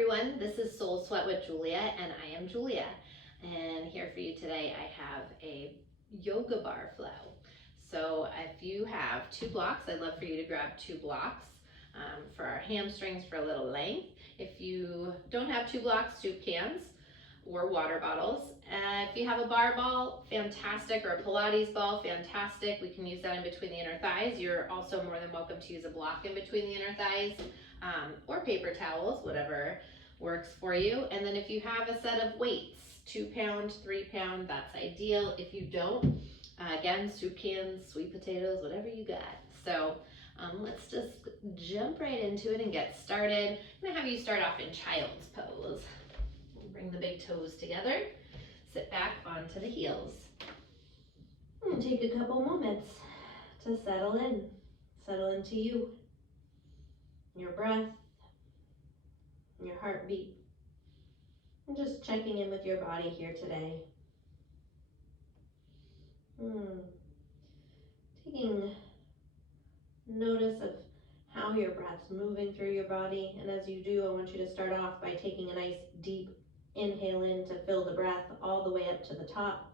everyone, this is Soul Sweat with Julia, and I am Julia. And here for you today, I have a yoga bar flow. So if you have 2 blocks, I'd love for you to grab 2 blocks for our hamstrings for a little length. If you don't have 2 blocks, soup cans or water bottles. If you have a bar ball, fantastic, or a Pilates ball, fantastic. We can use that in between the inner thighs. You're also more than welcome to use a block in between the inner thighs. Or paper towels, whatever works for you. And then if you have a set of weights, 2 pound, 3 pound, that's ideal. If you don't, again, soup cans, sweet potatoes, whatever you got. So let's just jump right into it and get started. I'm gonna have you start off in child's pose. Bring the big toes together, sit back onto the heels. And take a couple moments to settle into you. Your breath, your heartbeat, and just checking in with your body here today. Taking notice of how your breath's moving through your body, and as you do, I want you to start off by taking a nice deep inhale in to fill the breath all the way up to the top.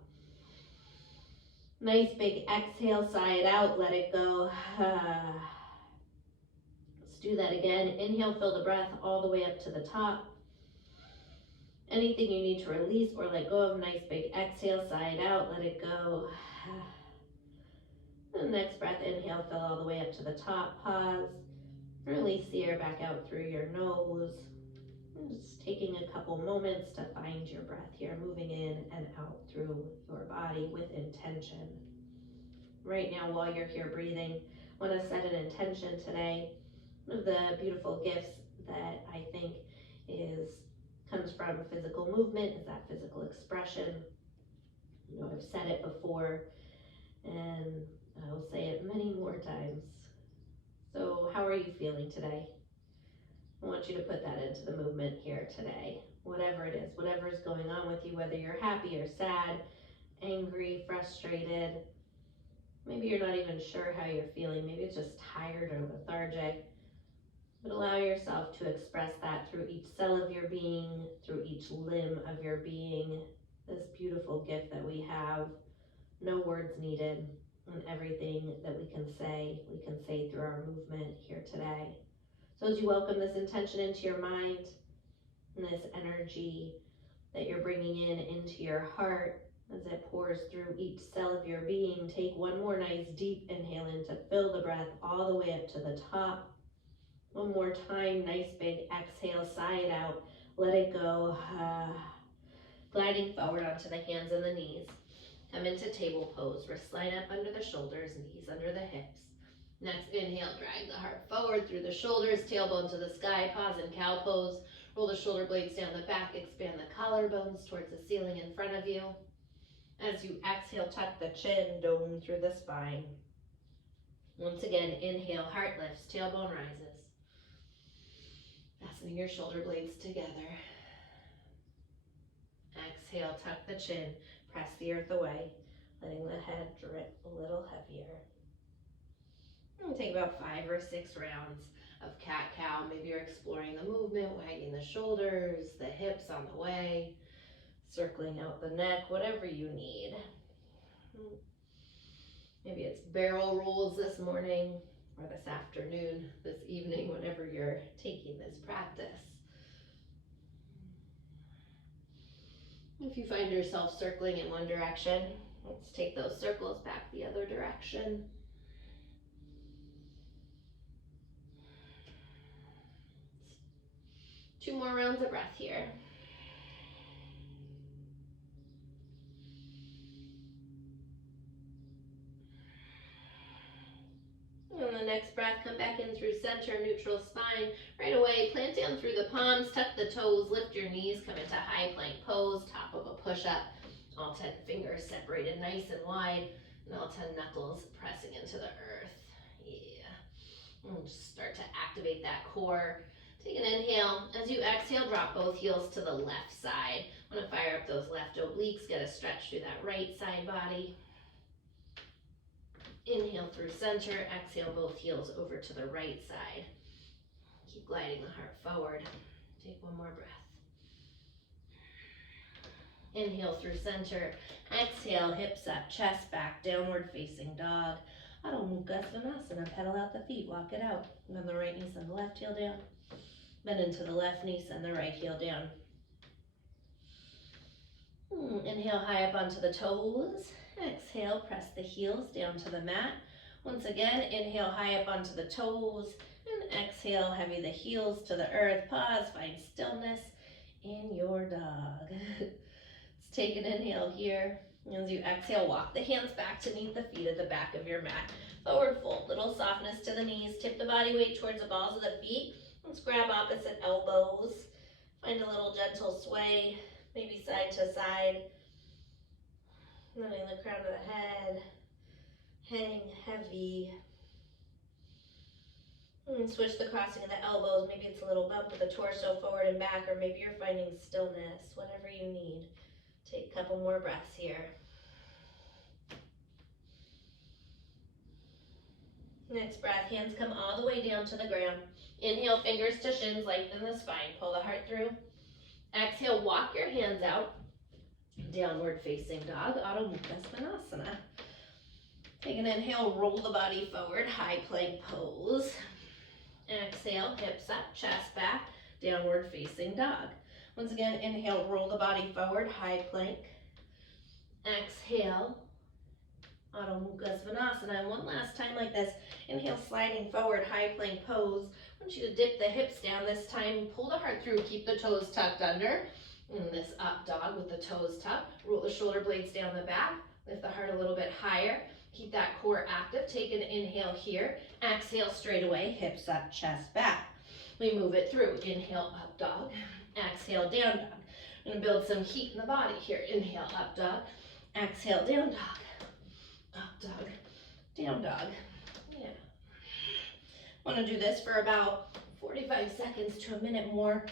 Nice big exhale, sigh it out, let it go. Do that again. Inhale, fill the breath all the way up to the top. Anything you need to release or let go of, nice big exhale, sigh it out, let it go. The next breath, inhale, fill all the way up to the top, pause. Release the air back out through your nose. And just taking a couple moments to find your breath here, moving in and out through your body with intention. Right now, while you're here breathing, I want to set an intention today. One of the beautiful gifts that I think comes from physical movement is that physical expression. You know, I've said it before and I'll say it many more times. So how are you feeling today? I want you to put that into the movement here today. Whatever it is, whatever is going on with you, whether you're happy or sad, angry, frustrated, maybe you're not even sure how you're feeling, maybe it's just tired or lethargic. But allow yourself to express that through each cell of your being, through each limb of your being, this beautiful gift that we have. No words needed, and everything that we can say through our movement here today. So as you welcome this intention into your mind, and this energy that you're bringing into your heart, as it pours through each cell of your being, take one more nice deep inhale in to fill the breath all the way up to the top. One more time, nice big exhale, sigh it out, let it go. Gliding forward onto the hands and the knees. Come into table pose, wrists line up under the shoulders, knees under the hips. Next inhale, drag the heart forward through the shoulders, tailbone to the sky, pause in cow pose. Roll the shoulder blades down the back, expand the collarbones towards the ceiling in front of you. As you exhale, tuck the chin, dome through the spine. Once again, inhale, heart lifts, tailbone rises. Fastening your shoulder blades together. Exhale, tuck the chin, press the earth away, letting the head drip a little heavier. And take about 5 or 6 rounds of cat-cow. Maybe you're exploring the movement, wagging the shoulders, the hips on the way, circling out the neck, whatever you need. Maybe it's barrel rolls this morning, or this afternoon, this evening, whenever you're taking this practice. If you find yourself circling in one direction, let's take those circles back the other direction. Two more rounds of breath here. On the next breath, come back in through center, neutral spine. Right away, plant down through the palms, tuck the toes, lift your knees, come into high plank pose, top of a push-up. All 10 fingers separated nice and wide, and all 10 knuckles pressing into the earth. Yeah. And just start to activate that core. Take an inhale. As you exhale, drop both heels to the left side. Want to fire up those left obliques, get a stretch through that right side body. Inhale through center, exhale both heels over to the right side. Keep gliding the heart forward. Take one more breath. Inhale through center. Exhale, hips up, chest back, downward facing dog. Adho Mukha Svanasana. Pedal out the feet, walk it out. Bend the right knee, send the left heel down. Bend into the left knee, send the right heel down. Inhale high up onto the toes. Exhale, press the heels down to the mat. Once again, inhale high up onto the toes. And exhale, heavy the heels to the earth. Pause, find stillness in your dog. Let's take an inhale here. As you exhale, walk the hands back to meet the feet at the back of your mat. Forward fold, little softness to the knees. Tip the body weight towards the balls of the feet. Let's grab opposite elbows. Find a little gentle sway, maybe side to side. Letting the crown of the head hang heavy. And switch the crossing of the elbows. Maybe it's a little bump with the torso forward and back, or maybe you're finding stillness, whatever you need. Take a couple more breaths here. Next breath, hands come all the way down to the ground. Inhale, fingers to shins, lengthen the spine, pull the heart through. Exhale, walk your hands out. Downward facing dog, Adho Mukha Svanasana. Take an inhale, roll the body forward, high plank pose. Exhale, hips up, chest back, downward facing dog. Once again, inhale, roll the body forward, high plank. Exhale, Adho Mukha Svanasana. And one last time like this, inhale, sliding forward, high plank pose. I want you to dip the hips down this time, pull the heart through, keep the toes tucked under. In this up dog with the toes tucked, roll the shoulder blades down the back, lift the heart a little bit higher. Keep that core active. Take an inhale here. Exhale straight away, hips up, chest back. We move it through. Inhale, up dog. Exhale, down dog. I'm going to build some heat in the body here. Inhale, up dog. Exhale, down dog. Up dog, down dog. Yeah. Want to do this for about 45 seconds to a minute more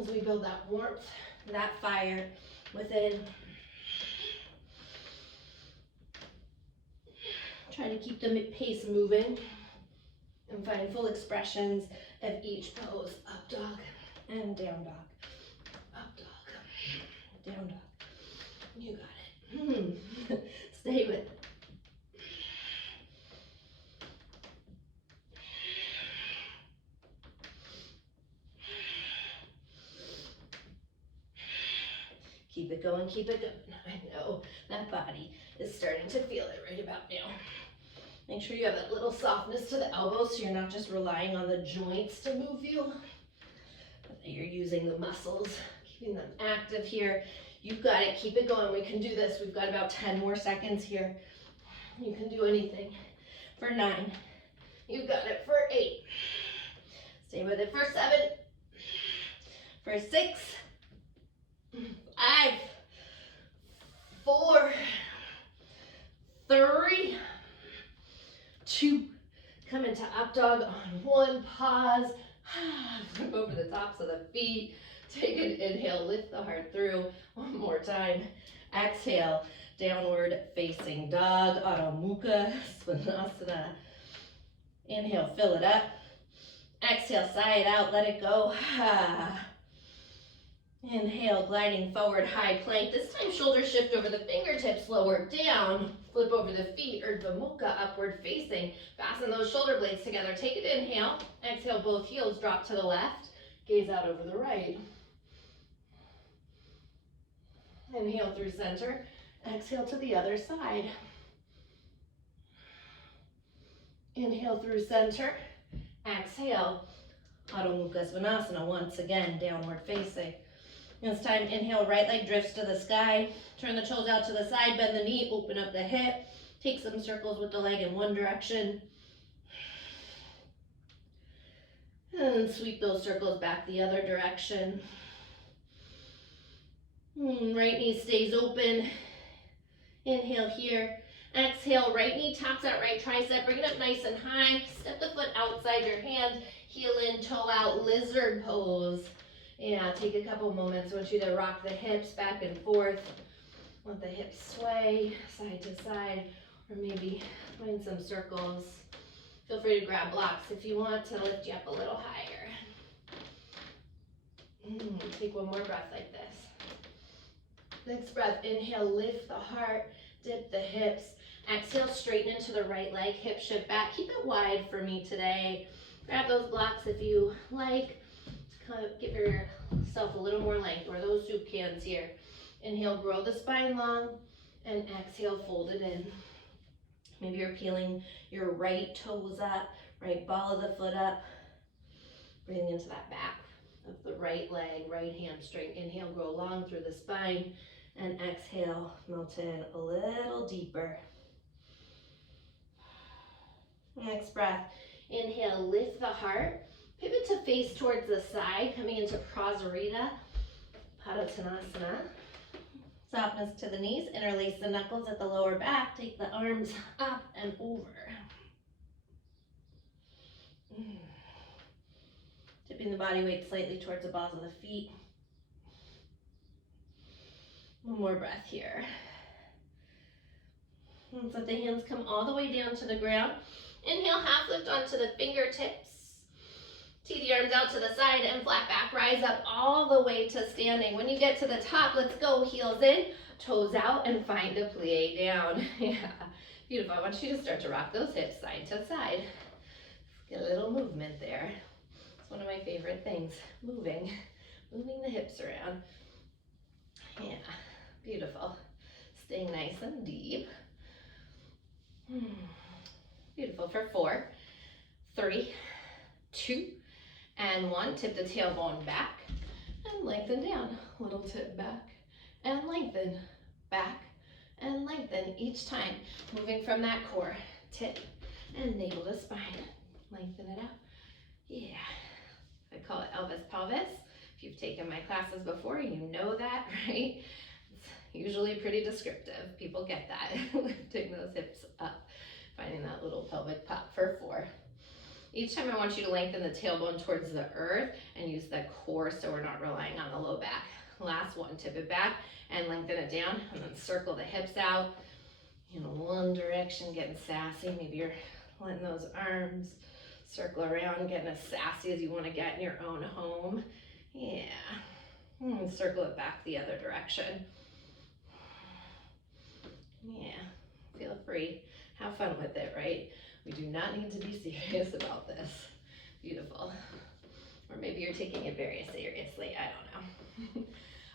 as we build that warmth, that fire within. Try to keep the pace moving and find full expressions of each pose. Up dog and down dog. Up dog, down dog. You got it. Stay with it. Keep it going, keep it going. I know that body is starting to feel it right about now. Make sure you have that little softness to the elbows so you're not just relying on the joints to move you, but that you're using the muscles, keeping them active here. You've got it, keep it going. We can do this. We've got about 10 more seconds here. You can do anything. For 9. You've got it for 8. Stay with it for 7. For 6. 5. 4. 3. 2. Come into up dog on 1. Pause. Flip over the tops of the feet. Take an inhale. Lift the heart through. One more time. Exhale. Downward facing dog. Adho Mukha Svanasana. Inhale. Fill it up. Exhale. Sigh it out. Let it go. Inhale, gliding forward, high plank. This time, shoulder shift over the fingertips, lower down. Flip over the feet, Urdhva Mukha, upward facing. Fasten those shoulder blades together. Take an inhale. Exhale, both heels drop to the left. Gaze out over the right. Inhale through center. Exhale to the other side. Inhale through center. Exhale. Adho Mukha Svanasana. Once again, downward facing. This time, inhale, right leg drifts to the sky. Turn the toes out to the side, bend the knee, open up the hip. Take some circles with the leg in one direction. And sweep those circles back the other direction. Right knee stays open. Inhale here. Exhale, right knee taps that right tricep. Bring it up nice and high. Step the foot outside your hand. Heel in, toe out, lizard pose. Yeah, take a couple moments. I want you to rock the hips back and forth. Let the hips sway side to side, or maybe find some circles. Feel free to grab blocks if you want to lift you up a little higher. Take one more breath like this. Next breath, inhale, lift the heart, dip the hips. Exhale, straighten into the right leg, hip shift back. Keep it wide for me today. Grab those blocks if you like. Kind of give yourself a little more length, or those soup cans here. Inhale, grow the spine long, and exhale, fold it in. Maybe you're peeling your right toes up, right ball of the foot up. Breathing into that back of the right leg, right hamstring. Inhale, grow long through the spine, and exhale, melt in a little deeper. Next breath, inhale, lift the heart, pivot to face towards the side, coming into Prasarita, Padottanasana. Softness to the knees, interlace the knuckles at the lower back, take the arms up and over. Tipping the body weight slightly towards the balls of the feet. One more breath here. Let's let the hands come all the way down to the ground. Inhale, half lift onto the fingertips. Tee the arms out to the side and flat back. Rise up all the way to standing. When you get to the top, let's go. Heels in, toes out, and find a plie down. Yeah, beautiful. I want you to start to rock those hips side to side. Get a little movement there. It's one of my favorite things, moving the hips around. Yeah, beautiful. Staying nice and deep. Beautiful. For 4, 3, 2, and 1. Tip the tailbone back and lengthen down. Little tip back and lengthen, back and lengthen each time. Moving from that core. Tip and navel to spine. Lengthen it out. Yeah. I call it Elvis pelvis. If you've taken my classes before, you know that, right? It's usually pretty descriptive. People get that. Lifting those hips up. Finding that little pelvic pop for 4. Each time I want you to lengthen the tailbone towards the earth and use the core so we're not relying on the low back. Last one, tip it back and lengthen it down, and then circle the hips out in one direction, getting sassy. Maybe you're letting those arms circle around, getting as sassy as you want to get in your own home. Yeah. And circle it back the other direction. Yeah. Feel free. Have fun with it, right? We do not need to be serious about this. Beautiful. Or maybe you're taking it very seriously. I don't know.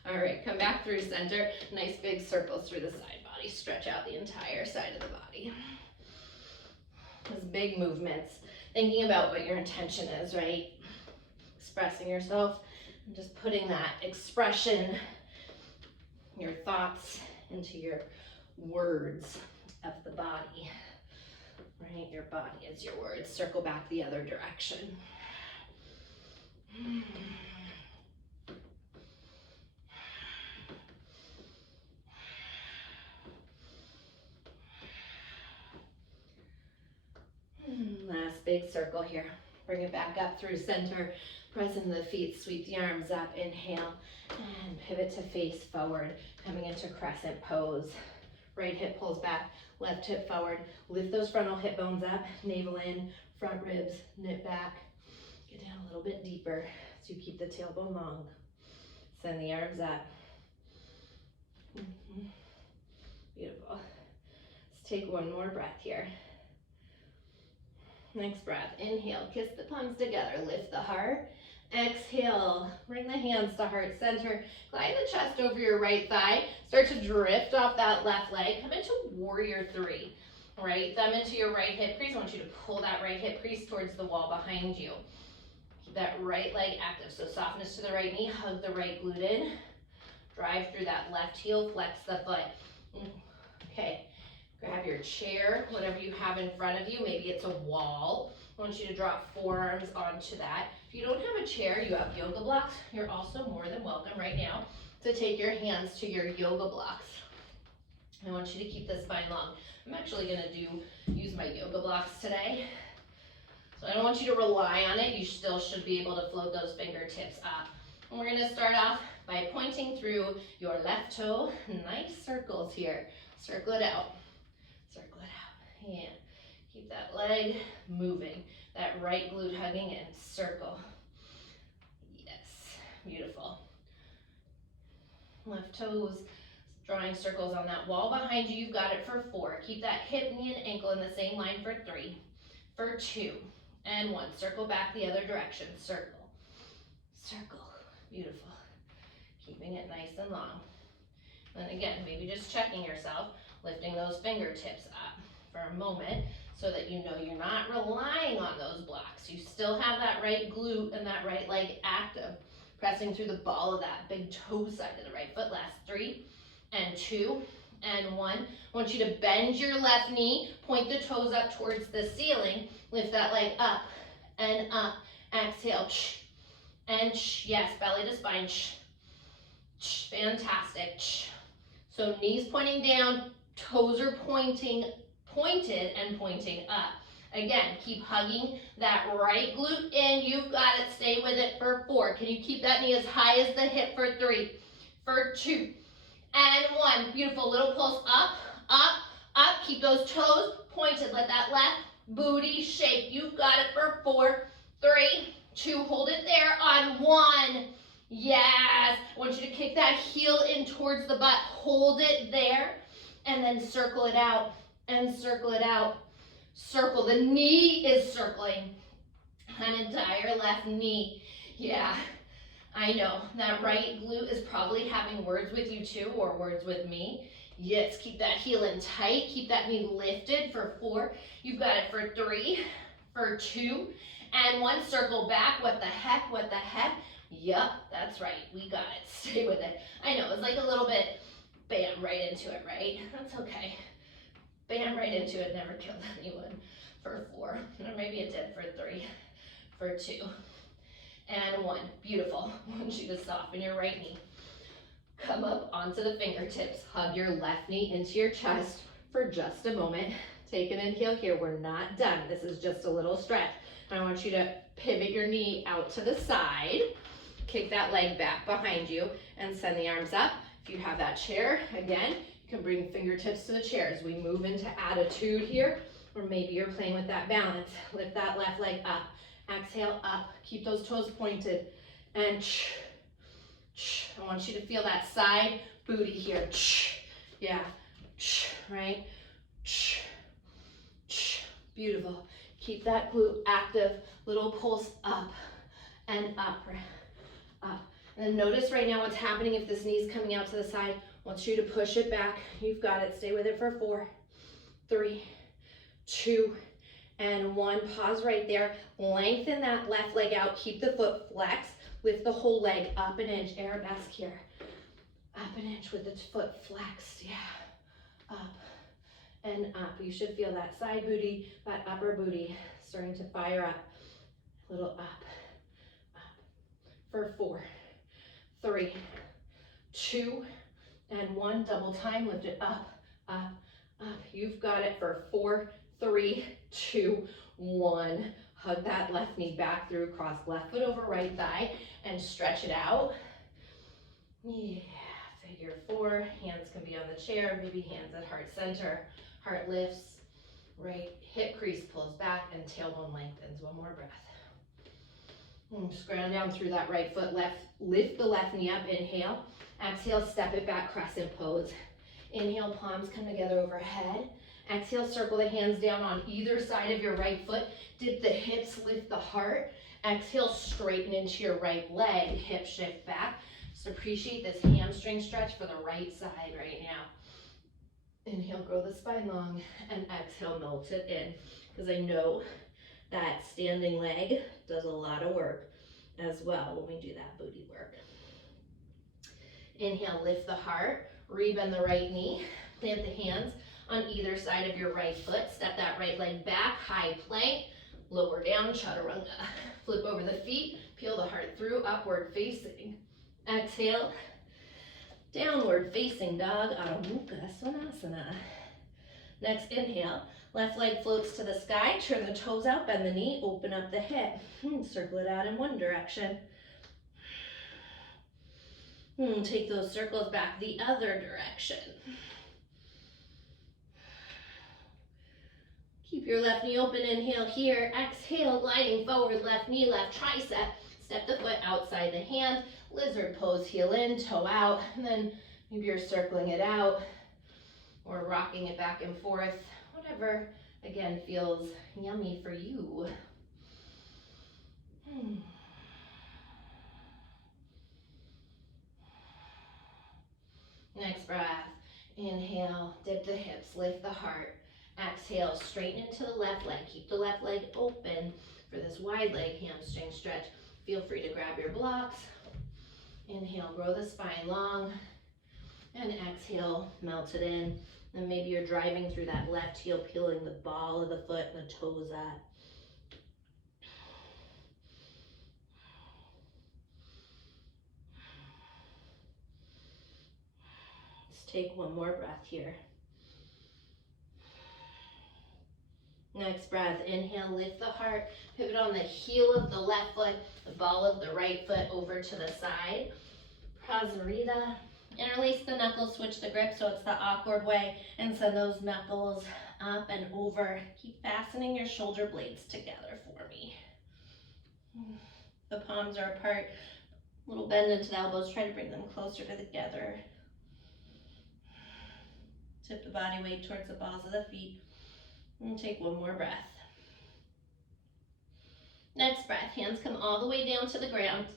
All right, come back through center. Nice big circles through the side body. Stretch out the entire side of the body. Those big movements. Thinking about what your intention is, right? Expressing yourself and just putting that expression, your thoughts into your words of the body. Right, your body is your words. Circle back the other direction. Last big circle here. Bring it back up through center. Press into the feet, sweep the arms up, inhale, and pivot to face forward, coming into crescent pose. Right hip pulls back, left hip forward. Lift those frontal hip bones up, navel in, front ribs, knit back. Get down a little bit deeper so you keep the tailbone long. Send the arms up. Beautiful. Let's take one more breath here. Next breath, inhale, kiss the palms together, lift the heart. Exhale, bring the hands to heart center. Glide the chest over your right thigh. Start to drift off that left leg. Come into warrior 3. Right thumb into your right hip crease. I want you to pull that right hip crease towards the wall behind you. Keep that right leg active. So softness to the right knee, hug the right glute in. Drive through that left heel, flex the foot. Okay, grab your chair, whatever you have in front of you. Maybe it's a wall. I want you to drop forearms onto that. If you don't have a chair, you have yoga blocks. You're also more than welcome right now to take your hands to your yoga blocks. I want you to keep the spine long. I'm actually going to use my yoga blocks today. So I don't want you to rely on it. You still should be able to float those fingertips up. And we're going to start off by pointing through your left toe. Nice circles here. Circle it out. Circle it out. Yeah. Keep that leg moving. That right glute hugging in. Circle. Yes. Beautiful. Left toes, drawing circles on that wall behind you. You've got it for 4. Keep that hip, knee, and ankle in the same line for 3, for 2, and 1. Circle back the other direction. Circle, circle. Beautiful. Keeping it nice and long. And again, maybe just checking yourself, lifting those fingertips up for a moment so that you know you're not relying on those blocks. You still have that right glute and that right leg active, pressing through the ball of that big toe side of the right foot. Last 3 and 2 and 1. I want you to bend your left knee, point the toes up towards the ceiling, lift that leg up and up. Exhale, and yes, belly to spine. Fantastic. So knees pointing down, toes are pointed and pointing up. Again, keep hugging that right glute in. You've got it. Stay with it for 4. Can you keep that knee as high as the hip for 3, for 2, and 1. Beautiful. Little pulse up, up, up. Keep those toes pointed. Let that left booty shake. You've got it for 4, 3, 2. Hold it there on 1. Yes. I want you to kick that heel in towards the butt. Hold it there and then circle it out and circle it out. Circle. The knee is circling. An entire left knee. Yeah, I know. That right glute is probably having words with you too, or words with me. Yes, keep that heel in tight. Keep that knee lifted for 4. You've got it for 3, for 2, and 1. Circle back. What the heck? What the heck? Yup, that's right. We got it. Stay with it. I know, it's like a little bit bam right into it, right? That's okay. Bam right into it. Never killed anyone. For 4, or maybe it did for 3, for 2, and 1. Beautiful. I want you to soften your right knee. Come up onto the fingertips. Hug your left knee into your chest for just a moment. Take an inhale here. We're not done. This is just a little stretch. I want you to pivot your knee out to the side. Kick that leg back behind you and send the arms up. If you have that chair, again, you can bring fingertips to the chair as we move into attitude here, or maybe you're playing with that balance. Lift that left leg up. Exhale up. Keep those toes pointed. And I want you to feel that side booty here. Yeah. Right? Beautiful. Keep that glute active. Little pulse up and up. Up. And then notice right now what's happening if this knee's coming out to the side. I want you to push it back. You've got it. Stay with it for 4, 3, 2, and 1. Pause right there. Lengthen that left leg out. Keep the foot flexed. Lift the whole leg up an inch. Arabesque here. Up an inch with the foot flexed. Yeah. Up and up. You should feel that side booty, that upper booty starting to fire up. A little up. For 4, 3, 2, and 1. Double time. Lift it up, up, up. You've got it for 4, 3, 2, 1. Hug that left knee back through, cross left foot over right thigh, and stretch it out. Yeah, figure 4. Hands can be on the chair, maybe hands at heart center. Heart lifts, right hip crease pulls back, and tailbone lengthens. One more breath. Just ground down through that right foot, lift the left knee up, inhale. Exhale, step it back, crescent pose. Inhale, palms come together overhead. Exhale, circle the hands down on either side of your right foot. Dip the hips, lift the heart. Exhale, straighten into your right leg, hip shift back. Just appreciate this hamstring stretch for the right side right now. Inhale, grow the spine long, and exhale, melt it in. Because I know that standing leg does a lot of work as well when we do that booty work. Inhale, lift the heart, rebend the right knee, plant the hands on either side of your right foot, step that right leg back, high plank, lower down, chaturanga. Flip over the feet, peel the heart through, upward facing. Exhale, downward facing dog, Adho Mukha Svanasana. Next inhale, left leg floats to the sky, turn the toes out, bend the knee, open up the hip. Circle it out in one direction. Take those circles back the other direction. Keep your left knee open, inhale here. Exhale, gliding forward, left knee, left tricep. Step the foot outside the hand. lizard pose, heel in, toe out, and then maybe you're circling it out or rocking it back and forth, whatever, again, feels yummy for you. Next breath, inhale, dip the hips, lift the heart. Exhale, straighten into the left leg. Keep the left leg open for this wide leg hamstring stretch. Feel free to grab your blocks. Inhale, grow the spine long. And exhale, melt it in. And maybe you're driving through that left heel, peeling the ball of the foot and the toes at. Let's take one more breath here. Next breath, inhale, lift the heart, pivot on the heel of the left foot, the ball of the right foot over to the side. Prasarita. Interlace the knuckles, switch the grip so it's the awkward way, and send those knuckles up and over. Keep fastening your shoulder blades together for me. The palms are apart, little bend into the elbows, try to bring them closer together. Tip the body weight towards the balls of the feet. And take one more breath. Next breath, hands come all the way down to the ground.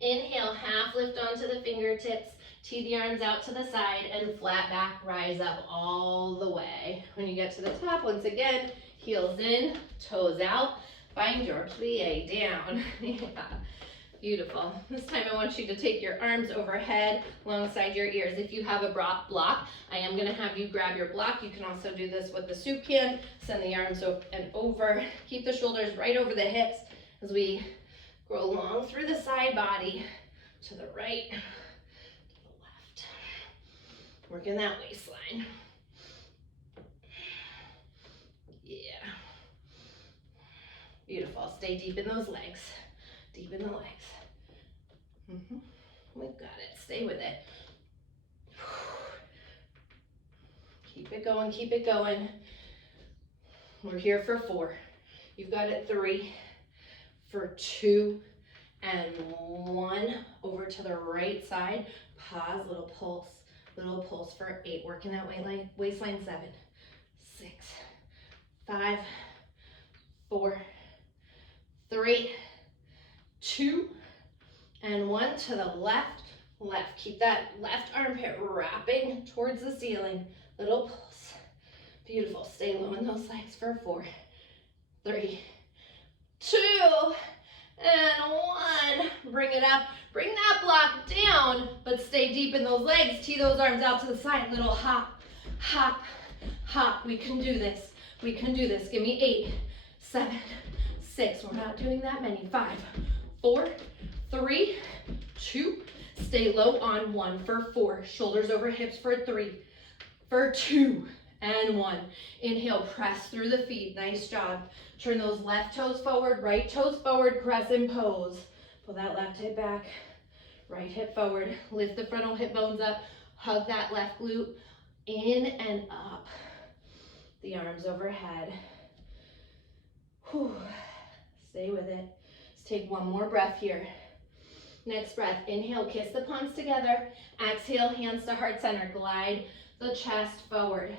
Inhale, half lift onto the fingertips, tee the arms out to the side, and flat back, rise up all the way. When you get to the top, once again, heels in, toes out, find your plie down. Yeah. Beautiful. This time I want you to take your arms overhead alongside your ears. If you have a block, I am going to have you grab your block. You can also do this with the soup can. Send the arms up and over. Keep the shoulders right over the hips as we grow long through the side body to the right, to the left. Working that waistline. Yeah. Beautiful. Stay deep in those legs. Deep in the legs. We've got it. Stay with it. Keep it going, keep it going. We're here for 4. You've got it 3, for 2, and 1. Over to the right side. Pause, little pulse for 8. Working that waistline. 7, 6, 5, 4, 3, 2, and 1. To the left. Keep that left armpit wrapping towards the ceiling. Little pulse. Beautiful. Stay low in those legs for 4, 3, 2, and 1. Bring it up. Bring that block down, but stay deep in those legs. Tee those arms out to the side. Little hop, hop, hop. We can do this. We can do this. Give me 8, 7, 6. We're not doing that many. 5, 4, 3, 2. Stay low on 1 for 4. Shoulders over hips for 3, for 2, and 1. Inhale, press through the feet. Nice job. Turn those left toes forward, right toes forward, crescent pose. Pull that left hip back, right hip forward. Lift the frontal hip bones up. Hug that left glute in and up. The arms overhead. Whew. Stay with it. Let's take one more breath here. Next breath, inhale, kiss the palms together. Exhale, hands to heart center. Glide the chest forward.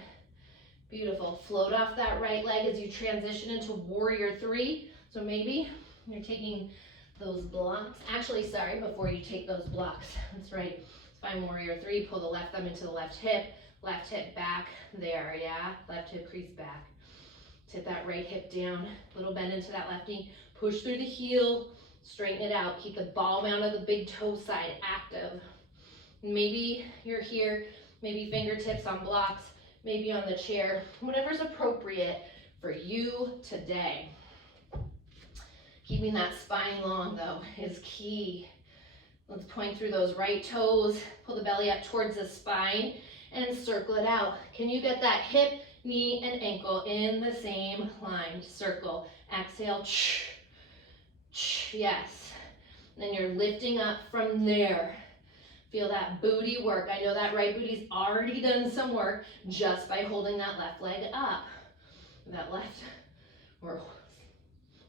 Beautiful. Float off that right leg as you transition into warrior 3. So maybe you're taking those blocks. Actually, sorry, before you take those blocks. That's right. Let's find warrior 3. Pull the left thumb into the left hip back. There, yeah. Left hip crease back. Tip that right hip down. Little bend into that left knee. Push through the heel. Straighten it out. Keep the ball mound of the big toe side active. Maybe you're here, maybe fingertips on blocks, maybe on the chair, whatever's appropriate for you today. Keeping that spine long though is key. Let's point through those right toes, pull the belly up towards the spine and circle it out. Can you get that hip, knee, and ankle in the same line? Circle. Exhale. Yes. And then you're lifting up from there. Feel that booty work. I know that right booty's already done some work just by holding that left leg up. That left, we're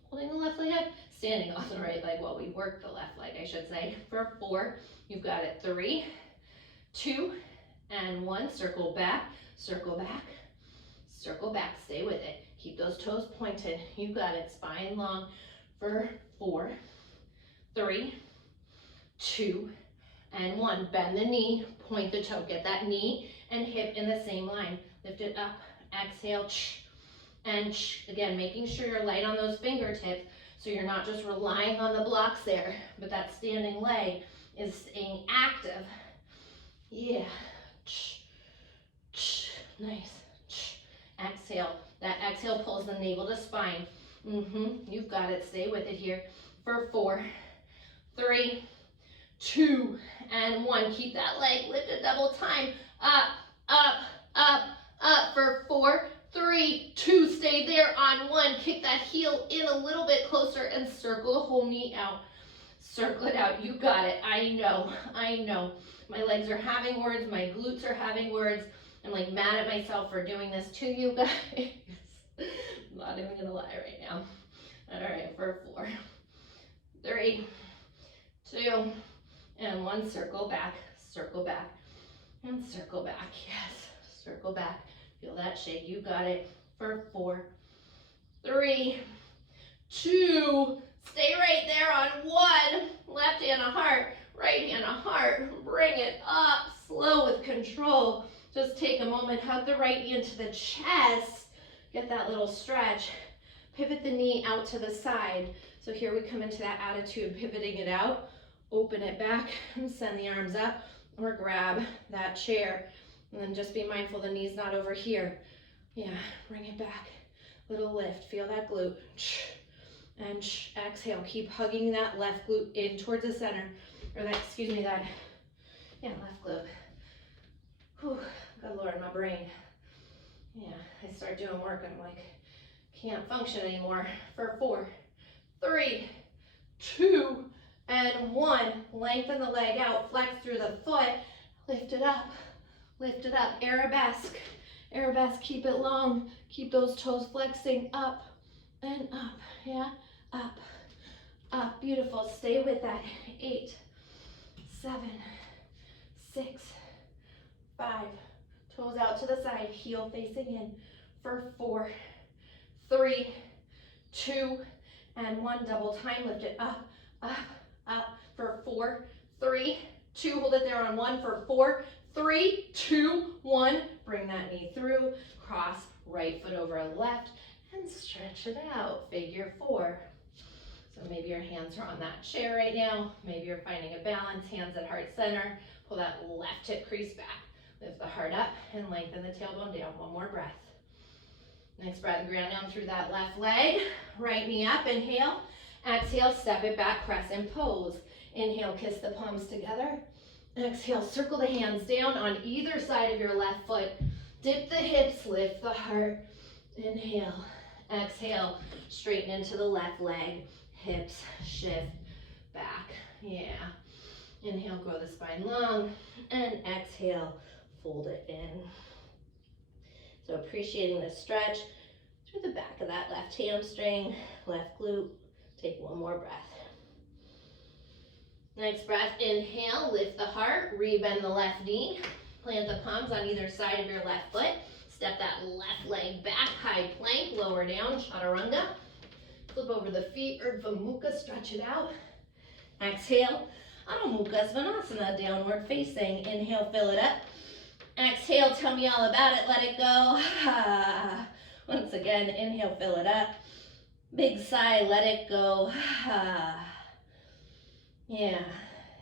holding the left leg up. standing on the right leg while we work the left leg, I should say. For 4, you've got it. 3, 2, and 1. Circle back, circle back, circle back. Stay with it. Keep those toes pointed. You got it. Spine long. For 4, 3, 2, and 1. Bend the knee, point the toe. Get that knee and hip in the same line. Lift it up. Exhale. And again, making sure you're light on those fingertips so you're not just relying on the blocks there, but that standing leg is staying active. Yeah. Nice. Exhale. That exhale pulls the navel to spine. You've got it. Stay with it here. For 4, 3, 2, and 1. Keep that leg lifted double time. Up, up, up, up. For 4, 3, 2. Stay there on 1. Kick that heel in a little bit closer and circle the whole knee out. Circle it out. You got it. I know. My legs are having words. My glutes are having words. I'm like mad at myself for doing this to you guys. I'm not even gonna lie right now. All right, for 4, 3, 2, and 1. Circle back, and circle back. Yes, circle back. Feel that shake. You got it. For 4, 3, 2. Stay right there on 1. Left hand a heart, right hand a heart. Bring it up, slow with control. Just take a moment, hug the right knee into the chest. Get that little stretch. Pivot the knee out to the side. So here we come into that attitude, pivoting it out. Open it back and send the arms up or grab that chair. And then just be mindful the knee's not over here. Yeah, bring it back. Little lift, feel that glute. And exhale, keep hugging that left glute in towards the center. Or that, left glute. Whew, good Lord, my brain. Yeah, I start doing work, I'm like, can't function anymore. For 4, 3, 2, and 1. Lengthen the leg out, flex through the foot, lift it up, arabesque. Arabesque, keep it long, keep those toes flexing up and up, yeah, up, beautiful, stay with that. 8, 7, 6, 5, toes out to the side, heel facing in. For 4, 3, 2, and 1. Double time, lift it up, for 4, 3, 2, hold it there on 1. For 4, 3, 2, 1. Bring that knee through, cross right foot over left, and stretch it out, figure 4. So maybe your hands are on that chair right now. Maybe you're finding a balance, hands at heart center. Pull that left hip crease back. Lift the heart up and lengthen the tailbone down. 1 more breath. Next breath, ground down through that left leg. Right knee up, inhale. Exhale, step it back, press and pose. Inhale, kiss the palms together. Exhale, circle the hands down on either side of your left foot. Dip the hips, lift the heart. Inhale. Exhale, straighten into the left leg. Hips shift back. Yeah. Inhale, grow the spine long. And exhale, fold it in. So appreciating the stretch through the back of that left hamstring, left glute. Take 1 more breath. Next breath, inhale, lift the heart, rebend the left knee. Plant the palms on either side of your left foot. Step that left leg back, high plank, lower down, chaturanga. Flip over the feet, Urdhva Mukha, stretch it out. Exhale, Adho Mukha Svanasana, downward facing. Inhale, fill it up. Exhale, tell me all about it, let it go. Once again, inhale, fill it up. Big sigh, let it go. Yeah,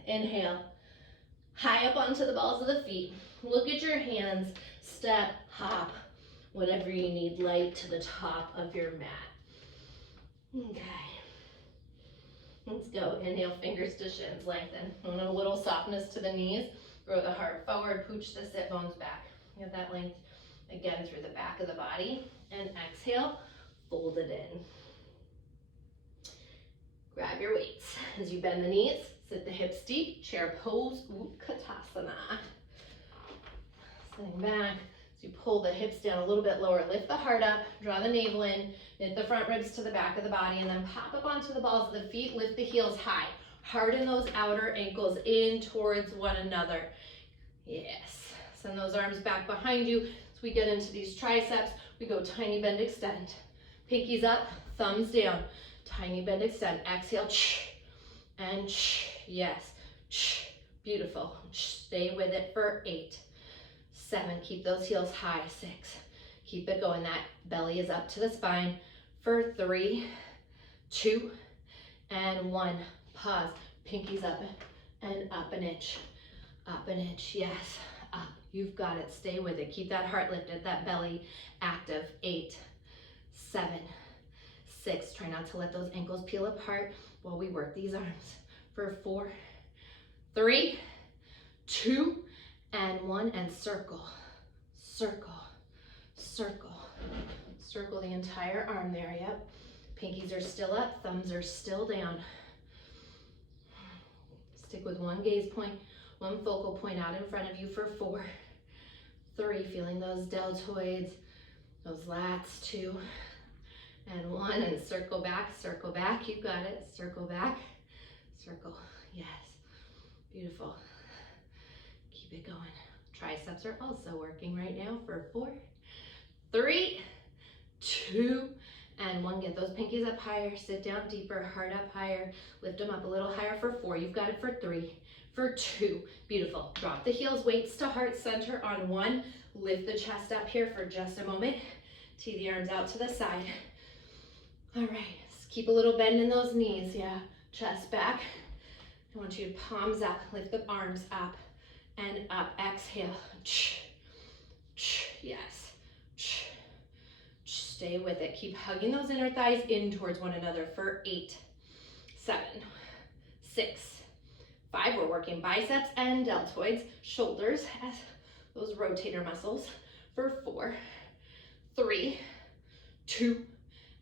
inhale. High up onto the balls of the feet. Look at your hands, step, hop, whatever you need, light to the top of your mat. Okay. Let's go. Inhale, fingers to shins, lengthen. And a little softness to the knees. Grow the heart forward, pooch the sit bones back. Get that length again through the back of the body. And exhale, fold it in. Grab your weights. As you bend the knees, sit the hips deep, chair pose, Utkatasana. Sitting back, So you pull the hips down a little bit lower, lift the heart up, draw the navel in, knit the front ribs to the back of the body, and then pop up onto the balls of the feet, lift the heels high. Harden those outer ankles in towards one another. Yes. Send those arms back behind you. As we get into these triceps, we go tiny bend, extend. Pinkies up, thumbs down. Tiny bend, extend. Exhale, and yes. Beautiful. Stay with it for 8, 7. Keep those heels high. 6. Keep it going. That belly is up to the spine for 3, 2, and 1. Pause. Pinkies up and up an inch. Up an inch. Yes. Up. You've got it. Stay with it. Keep that heart lifted, that belly active. 8, 7, 6. Try not to let those ankles peel apart while we work these arms. For 4, 3, 2, and 1. And circle, circle, circle. Circle the entire arm there. Yep. Pinkies are still up. Thumbs are still down. Stick with one gaze point, one focal point out in front of you for 4, 3. Feeling those deltoids, those lats. 2, and 1. And circle back, circle back. You got it. Circle back, circle. Yes. Beautiful. Keep it going. Triceps are also working right now for 4, 3, 2, and 1. Get those pinkies up higher. Sit down deeper. Heart up higher. Lift them up a little higher for 4. You've got it for 3, for 2. Beautiful. Drop the heels. Weights to heart center on 1. Lift the chest up here for just a moment. Tee the arms out to the side. All right. Just keep a little bend in those knees. Yeah. Chest back. I want you to palms up. Lift the arms up and up. Exhale. Yes. Stay with it. Keep hugging those inner thighs in towards one another for 8, 7, 6, 5. We're working biceps and deltoids, shoulders as those rotator muscles for 4, 3, 2,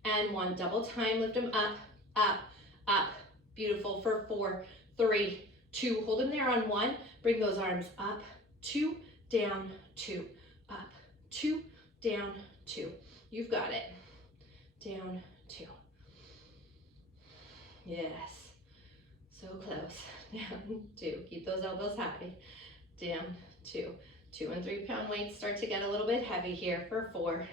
and 1. Double time. Lift them up, up, up. Beautiful for 4, 3, 2. Hold them there on 1. Bring those arms up, 2, down, 2, up, 2, down, 2. You've got it. Down, 2. Yes. So close. Down, 2. Keep those elbows high. Down, 2. 2 and 3 pound weights start to get a little bit heavy here for 4,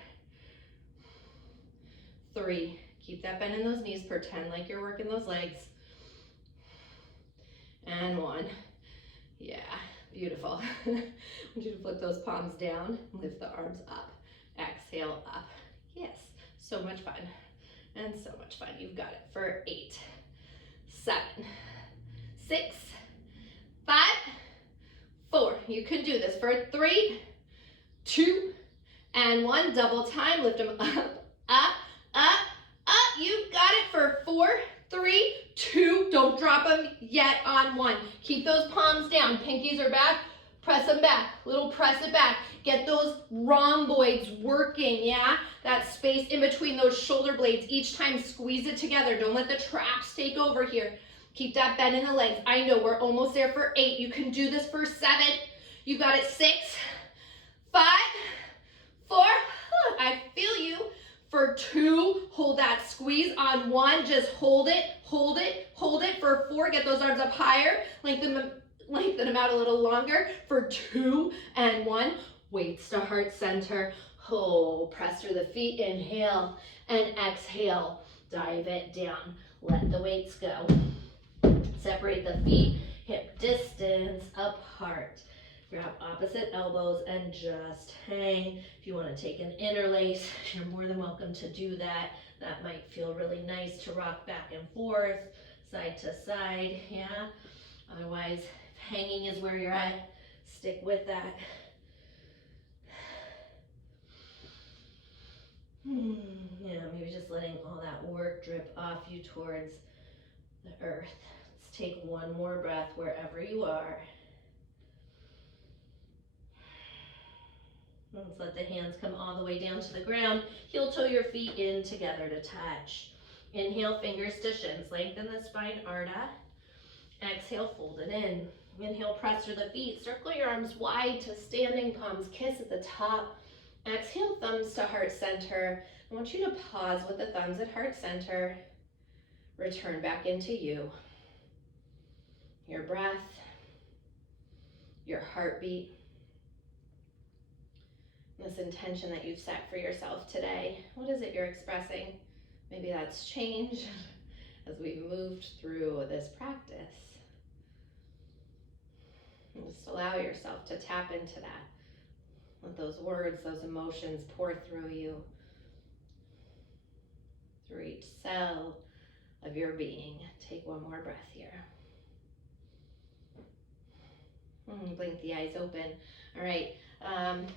3. Keep that bend in those knees. Pretend like you're working those legs. And 1. Yeah. Beautiful. I want you to flip those palms down. Lift the arms up. Exhale up. Yes, so much fun and so much fun. You've got it for 8, 7, 6, 5, 4. You can do this for 3, 2, and 1. Double time. Lift them up, up, up, up. You got it for 4, 3, 2. Don't drop them yet on 1. Keep those palms down. Pinkies are back. Press them back. Little press it back. Get those rhomboids working, yeah? That space in between those shoulder blades. Each time, squeeze it together. Don't let the traps take over here. Keep that bend in the legs. I know we're almost there for 8. You can do this for 7. You got it. 6, 5, 4. I feel you. For 2, hold that squeeze on 1. Just hold it, hold it, hold it. For 4, get those arms up higher. Lengthen them out a little longer. For 2 and 1. Weights to heart center. Oh, press through the feet. Inhale and exhale. Dive it down. Let the weights go. Separate the feet, hip distance apart. Grab opposite elbows and just hang. If you want to take an interlace, you're more than welcome to do that. That might feel really nice to rock back and forth, side to side, yeah? Otherwise, if hanging is where you're at, stick with that. Yeah, maybe just letting all that work drip off you towards the earth. Let's take one more breath wherever you are. Let's let the hands come all the way down to the ground. Heel toe your feet in together to touch. Inhale, fingers to shins. Lengthen the spine, Ardha. Exhale, fold it in. Inhale, press through the feet. Circle your arms wide to standing, palms kiss at the top. Exhale, thumbs to heart center. I want you to pause with the thumbs at heart center. Return back into you. Your breath, your heartbeat, this intention that you've set for yourself today. What is it you're expressing? Maybe that's change as we've moved through this practice. And just allow yourself to tap into that. Let those words, those emotions pour through you, through each cell of your being. Take one more breath here. Blink the eyes open. All right,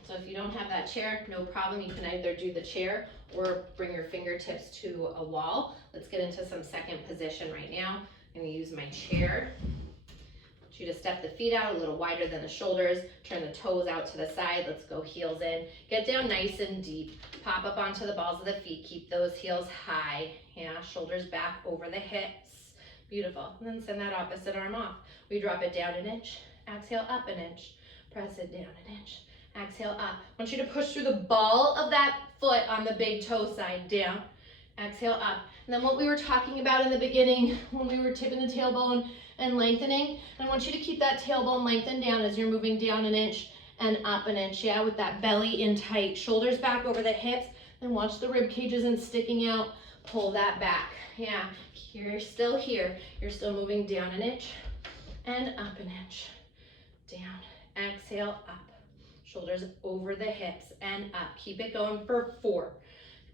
so if you don't have that chair, no problem. You can either do the chair or bring your fingertips to a wall. Let's get into some second position right now. I'm gonna use my chair. I want you to step the feet out a little wider than the shoulders. Turn the toes out to the side. Let's go heels in. Get down nice and deep. Pop up onto the balls of the feet. Keep those heels high. Yeah, shoulders back over the hips. Beautiful. And then send that opposite arm off. We drop it down an inch. Exhale, up an inch. Press it down an inch. Exhale, up. I want you to push through the ball of that foot on the big toe side. Down. Exhale, up. And then what we were talking about in the beginning, when we were tipping the tailbone and lengthening, I want you to keep that tailbone lengthened down as you're moving down an inch and up an inch, yeah, with that belly in tight. Shoulders back over the hips, and watch the rib cage isn't sticking out. Pull that back, yeah. You're still here. You're still moving down an inch and up an inch. Down, exhale, up. Shoulders over the hips and up. Keep it going for 4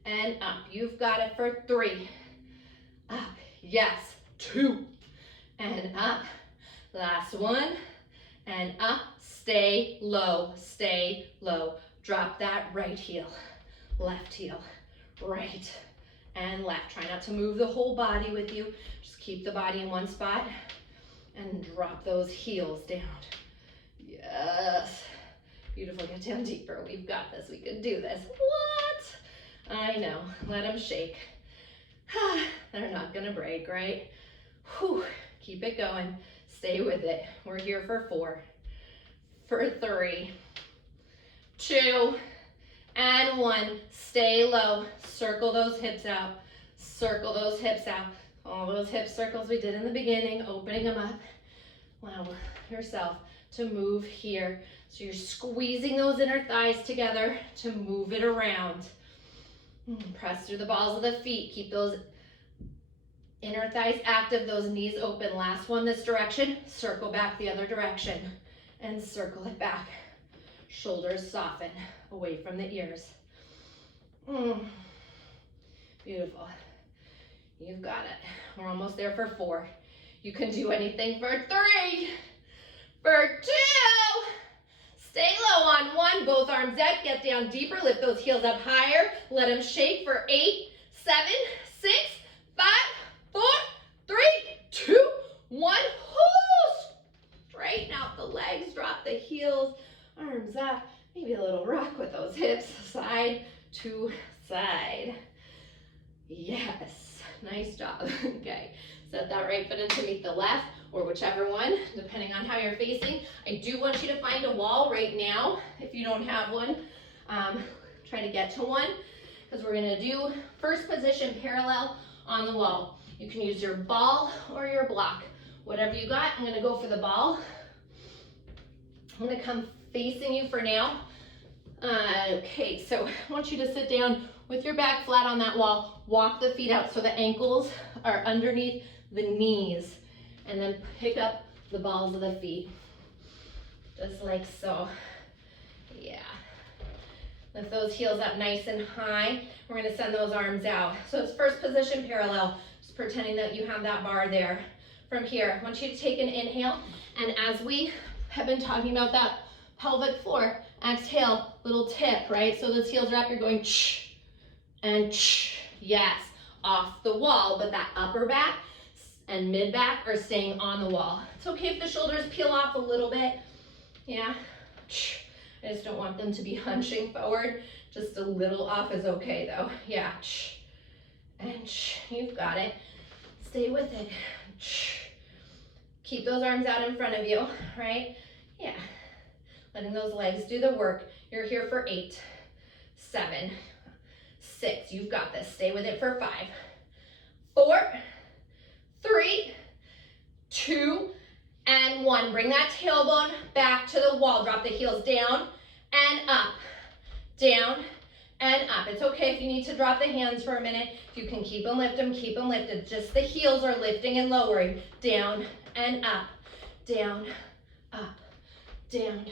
and up. You've got it for 3. Up, yes, 2 and up. Last one and up. Stay low, stay low. Drop that right heel, left heel, right and left. Try not to move the whole body with you. Just keep the body in one spot and drop those heels down. Yes. Beautiful. Get down deeper. We've got this. We can do this. What? I know. Let them shake. They're not going to break, right? Whew. Keep it going. Stay with it. We're here for 4, for 3, 2, and 1. Stay low. Circle those hips out. Circle those hips out. All those hip circles we did in the beginning, opening them up. Allow yourself to move here. So you're squeezing those inner thighs together to move it around. Press through the balls of the feet. Keep those inner thighs active, those knees open. Last one this direction. Circle back the other direction and circle it back. Shoulders soften away from the ears. Beautiful. You've got it. We're almost there for 4. You can do anything for 3, for 2. Stay low on 1. Both arms out. Get down deeper. Lift those heels up higher. Let them shake for 8, 7, 6, 5, 4, 3, 2, 1. Straighten out the legs. Drop the heels. Arms up. Maybe a little rock with those hips. Side to side. Yes. Nice job. Okay. Set that right foot in to meet the left, or whichever one, depending on how you're facing. I do want you to find a wall right now. If you don't have one, try to get to one, because we're gonna do first position parallel on the wall. You can use your ball or your block, whatever you got. I'm gonna go for the ball. I'm gonna come facing you for now. Okay, so I want you to sit down with your back flat on that wall. Walk the feet out so the ankles are underneath the knees, and then pick up the balls of the feet, just like so. Yeah. Lift those heels up nice and high. We're gonna send those arms out. So it's first position parallel, just pretending that you have that bar there. From here, I want you to take an inhale, and as we have been talking about that pelvic floor, exhale, little tip, right? So those heels are up, you're going ch and ch. Yes, off the wall, but that upper back and mid back are staying on the wall. It's okay if the shoulders peel off a little bit. Yeah. I just don't want them to be hunching forward. Just a little off is okay though. Yeah. And you've got it. Stay with it. Keep those arms out in front of you, right? Yeah. Letting those legs do the work. You're here for 8, 7, 6. You've got this. Stay with it for 5, 4, 3, 2, and 1. Bring that tailbone back to the wall. Drop the heels down and up, down and up. It's okay if you need to drop the hands for a minute. If you can keep them lifted. Just the heels are lifting and lowering. Down and up, down, up, down,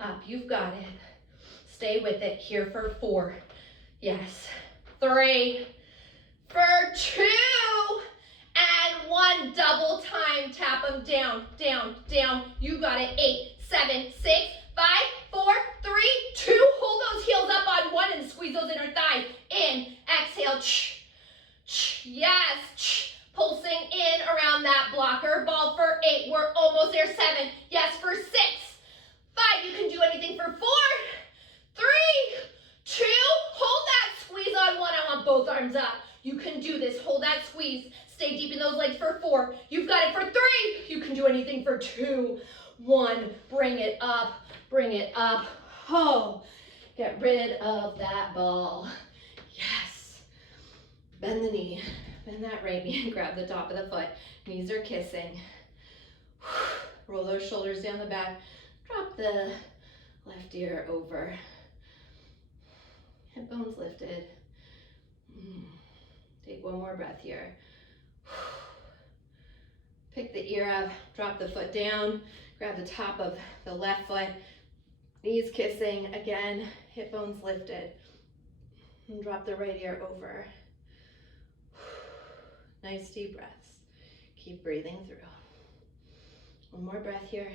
up. You've got it. Stay with it here for 4. Yes. 3, for 2, and 1. Double time. Tap them down, down, down. You got it. 8, 7, 6, 5, 4, 3, 2. Hold those heels up on 1 and squeeze those inner thighs. In. Exhale. Yes. Pulsing in around that blocker. Ball for 8. We're almost there. 7. Yes, for 6. 5. You can do anything for 4, 3, 2. Hold that squeeze on 1. I want both arms up. You can do this. Hold that squeeze. Stay deep in those legs for 4. You've got it for 3. You can do anything for 2, 1. Bring it up. Bring it up. Oh, get rid of that ball. Yes. Bend the knee. Bend that right knee and grab the top of the foot. Knees are kissing. Roll those shoulders down the back. Drop the left ear over. Hip bones lifted. Take one more breath here. Pick the ear up, drop the foot down, grab the top of the left foot, knees kissing, again, hip bones lifted. And drop the right ear over. Nice deep breaths. Keep breathing through. One more breath here.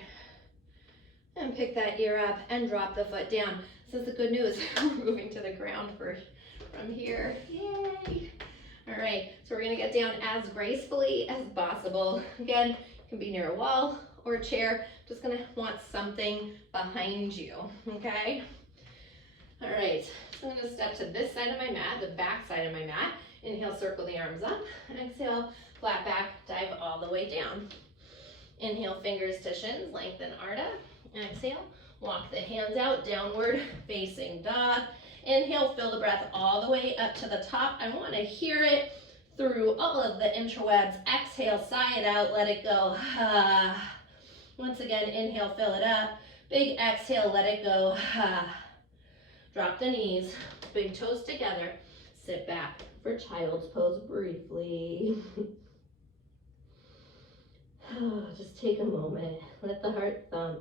And pick that ear up and drop the foot down. This is the good news. We're moving to the ground from here. Yay! All right, so we're gonna get down as gracefully as possible. Again, you can be near a wall or a chair. Just gonna want something behind you, okay? All right, so I'm gonna step to this side of my mat, the back side of my mat. Inhale, circle the arms up. Exhale, flat back, dive all the way down. Inhale, fingers to shins, lengthen Ardha. Exhale, walk the hands out, downward facing dog. Inhale, fill the breath all the way up to the top. I want to hear it through all of the interwebs. Exhale, sigh it out, let it go. Once again, inhale, fill it up. Big exhale, let it go. Drop the knees, big toes together. Sit back for child's pose briefly. Just take a moment. Let the heart thump.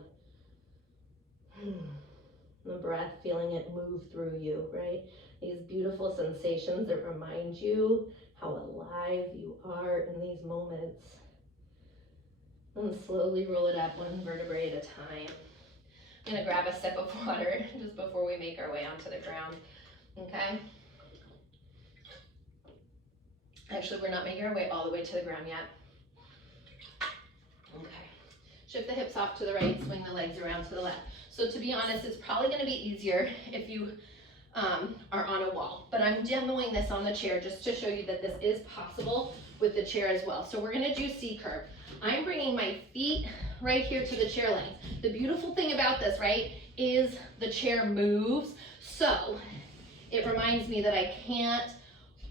The breath, feeling it move through you, right? These beautiful sensations that remind you how alive you are in these moments. And slowly roll it up one vertebrae at a time. I'm gonna grab a sip of water just before we make our way onto the ground, okay? Actually, we're not making our way all the way to the ground yet. Okay. Shift the hips off to the right, swing the legs around to the left. So to be honest, it's probably gonna be easier if you are on a wall, but I'm demoing this on the chair just to show you that this is possible with the chair as well. So we're gonna do C-curve. I'm bringing my feet right here to the chair length. The beautiful thing about this, right, is the chair moves. So it reminds me that I can't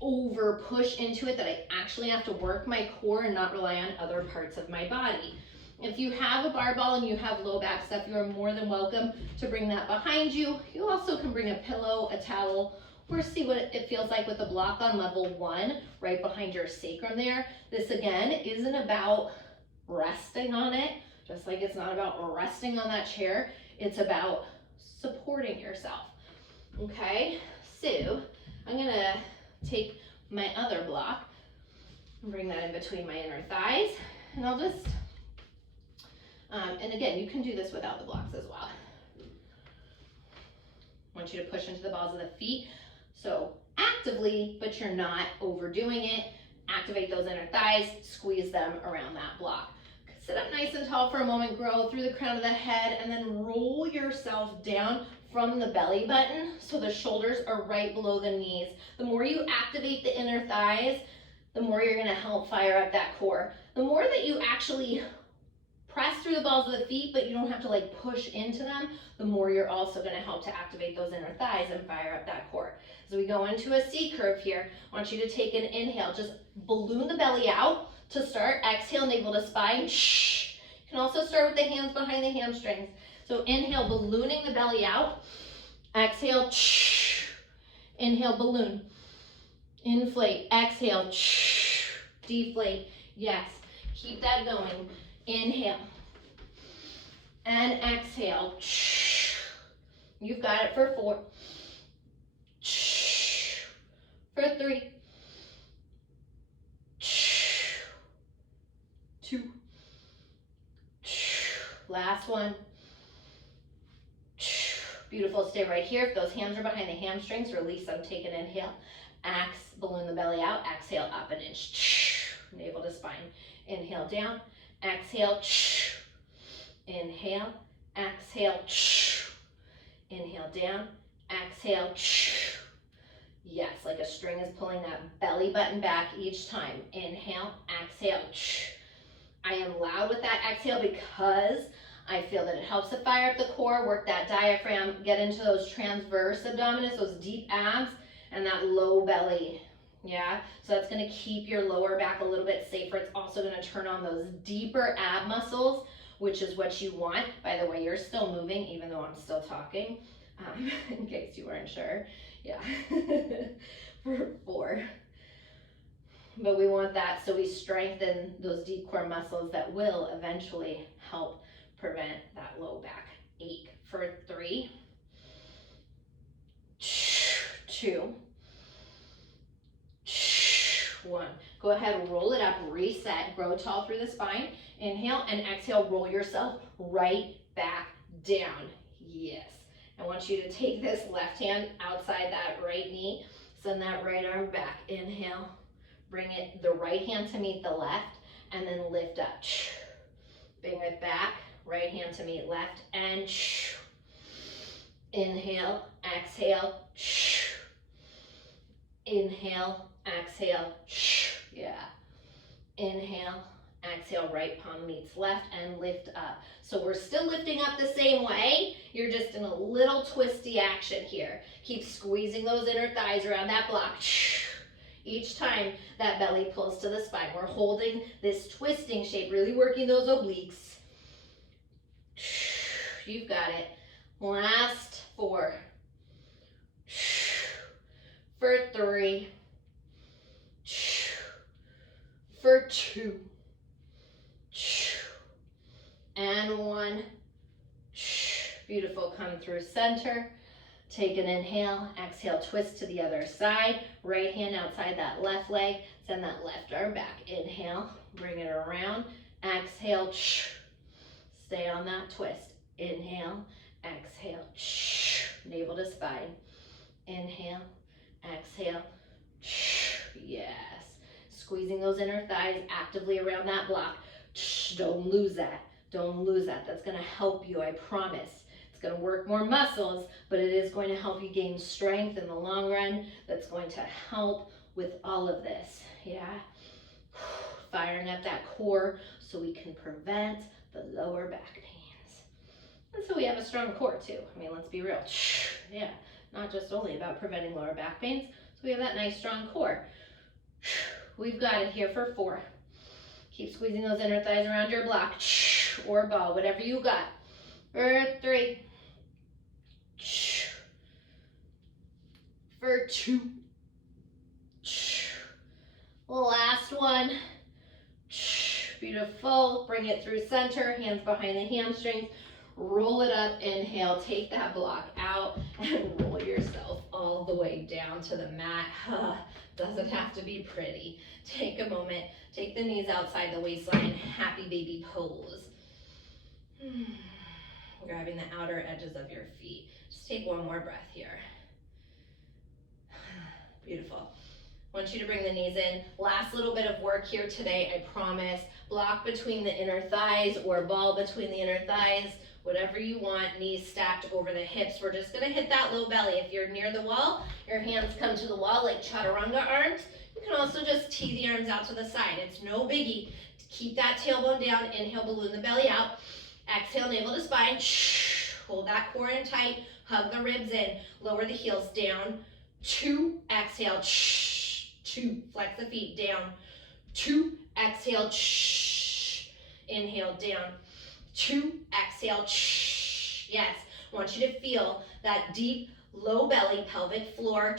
over push into it, that I actually have to work my core and not rely on other parts of my body. If you have a barbell and you have low back stuff, you are more than welcome to bring that behind you. You also can bring a pillow, a towel, or see what it feels like with the block on level 1, right behind your sacrum there. This again isn't about resting on it, just like it's not about resting on that chair. It's about supporting yourself. Okay, so I'm gonna take my other block and bring that in between my inner thighs, and I'll just and again, you can do this without the blocks as well. I want you to push into the balls of the feet, so actively, but you're not overdoing it. Activate those inner thighs, squeeze them around that block. Sit up nice and tall for a moment, grow through the crown of the head, and then roll yourself down from the belly button so the shoulders are right below the knees. The more you activate the inner thighs, the more you're gonna help fire up that core. The more that you actually press through the balls of the feet, but you don't have to like push into them. The more you're also gonna help to activate those inner thighs and fire up that core. As we go into a C curve here, I want you to take an inhale, just balloon the belly out to start. Exhale, navel to spine. Shh. You can also start with the hands behind the hamstrings. So inhale, ballooning the belly out. Exhale, shh. Inhale, balloon. Inflate, exhale, shh. Deflate, yes. Keep that going. Inhale. And exhale. Shh. You've got it for 4. Shh. For 3. Shh. 2. Shh. Last one. Shh. Beautiful, stay right here. If those hands are behind the hamstrings, release them, take an inhale. Balloon the belly out, exhale up an inch. Shh. Navel to spine. Inhale down, exhale, shh. Inhale, exhale, shh. Inhale down, exhale, shh. Yes, like a string is pulling that belly button back each time. Inhale, exhale, shh. I am loud with that exhale because I feel that it helps to fire up the core, work that diaphragm, get into those transverse abdominis, those deep abs, and that low belly. Yeah, so that's gonna keep your lower back a little bit safer. It's also gonna turn on those deeper ab muscles, which is what you want. By the way, you're still moving, even though I'm still talking, in case you weren't sure. Yeah, for 4. But we want that so we strengthen those deep core muscles that will eventually help prevent that low back ache. For 3, 2, 1. Go ahead, roll it up, reset, grow tall through the spine. Inhale and exhale, roll yourself right back down. Yes. I want you to take this left hand outside that right knee, send that right arm back. Inhale, bring it the right hand to meet the left, and then lift up. Bring it back, right hand to meet left, and inhale, exhale, inhale, exhale, yeah. Inhale, exhale, right palm meets left and lift up. So we're still lifting up the same way. You're just in a little twisty action here. Keep squeezing those inner thighs around that block. Each time that belly pulls to the spine, we're holding this twisting shape, really working those obliques. You've got it. Last 4. For 3. For 2. And 1. Beautiful, come through center. Take an inhale, exhale, twist to the other side. Right hand outside that left leg. Send that left arm back. Inhale, bring it around. Exhale, stay on that twist. Inhale, exhale, navel to spine. Inhale, exhale, yes. Squeezing those inner thighs actively around that block. Don't lose that. Don't lose that. That's going to help you, I promise. It's going to work more muscles, but it is going to help you gain strength in the long run. That's going to help with all of this. Yeah. Firing up that core so we can prevent the lower back pains. And so we have a strong core too. I mean, let's be real. Yeah. Not just only about preventing lower back pains. So we have that nice strong core. We've got it here for 4. Keep squeezing those inner thighs around your block or ball, whatever you got. For 3. For 2. Last one. Beautiful. Bring it through center, hands behind the hamstrings. Roll it up, inhale, take that block out and roll yourself all the way down to the mat. Doesn't have to be pretty. Take a moment, take the knees outside the waistline, happy baby pose. Grabbing the outer edges of your feet. Just take one more breath here. Beautiful. I want you to bring the knees in. Last little bit of work here today, I promise. Block between the inner thighs or ball between the inner thighs. Whatever you want, knees stacked over the hips. We're just gonna hit that low belly. If you're near the wall, your hands come to the wall like chaturanga arms. You can also just tee the arms out to the side. It's no biggie. Keep that tailbone down. Inhale, balloon the belly out. Exhale, navel to spine. Hold that core in tight. Hug the ribs in. Lower the heels down. 2, exhale. 2, flex the feet down. 2, exhale. Inhale, down. 2, exhale. Yes, I want you to feel that deep, low belly, pelvic floor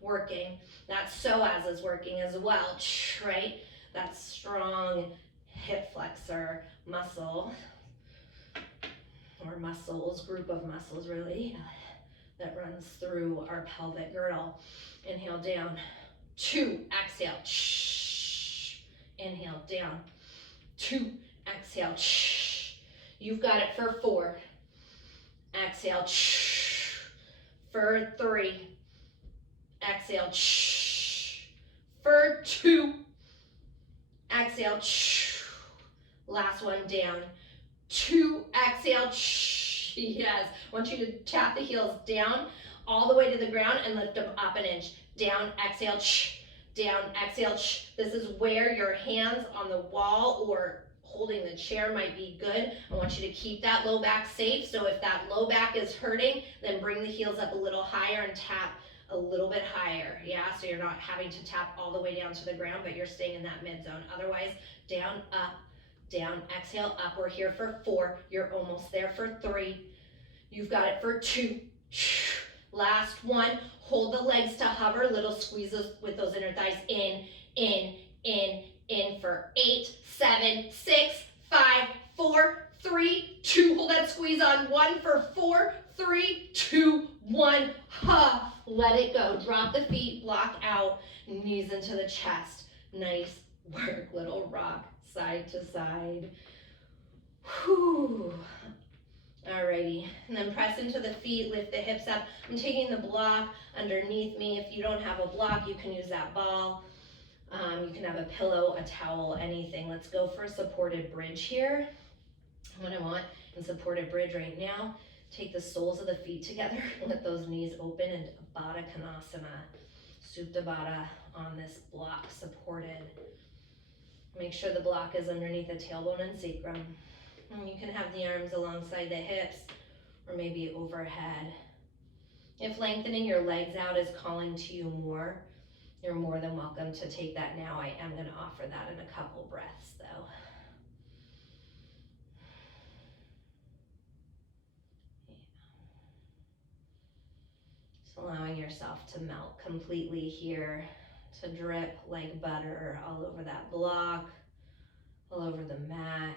working. That psoas is working as well, right? That strong hip flexor muscle, or muscles, group of muscles really, that runs through our pelvic girdle. Inhale, down. 2, exhale. Inhale, down. 2, exhale. You've got it for 4. Exhale. For 3. Exhale. For 2. Exhale. Last one, down. 2, exhale. Yes. I want you to tap the heels down all the way to the ground and lift them up an inch. Down, exhale. Down, exhale. This is where your hands on the wall or holding the chair might be good. I want you to keep that low back safe. So if that low back is hurting, then bring the heels up a little higher and tap a little bit higher. Yeah, so you're not having to tap all the way down to the ground, but you're staying in that mid zone. Otherwise, down, up, down, exhale, up. We're here for 4. You're almost there for 3. You've got it for 2. Last one. Hold the legs to hover. Little squeezes with those inner thighs. In for 8, 7, 6, 5, 4, 3, 2. Hold that squeeze on. 1 for 4, 3, 2, 1. Ha. Let it go. Drop the feet. Block out. Knees into the chest. Nice work. Little rock side to side. Whew. Alrighty, and then press into the feet, lift the hips up. I'm taking the block underneath me. If you don't have a block, you can use that ball. You can have a pillow, a towel, anything. Let's go for a supported bridge here. What I want in supported bridge right now, take the soles of the feet together, let those knees open, and Baddha Konasana, Supta Baddha on this block, supported. Make sure the block is underneath the tailbone and sacrum. And you can have the arms alongside the hips or maybe overhead. If lengthening your legs out is calling to you more, you're more than welcome to take that now. I am going to offer that in a couple breaths though. Just allowing yourself to melt completely here, to drip like butter all over that block, all over the mat.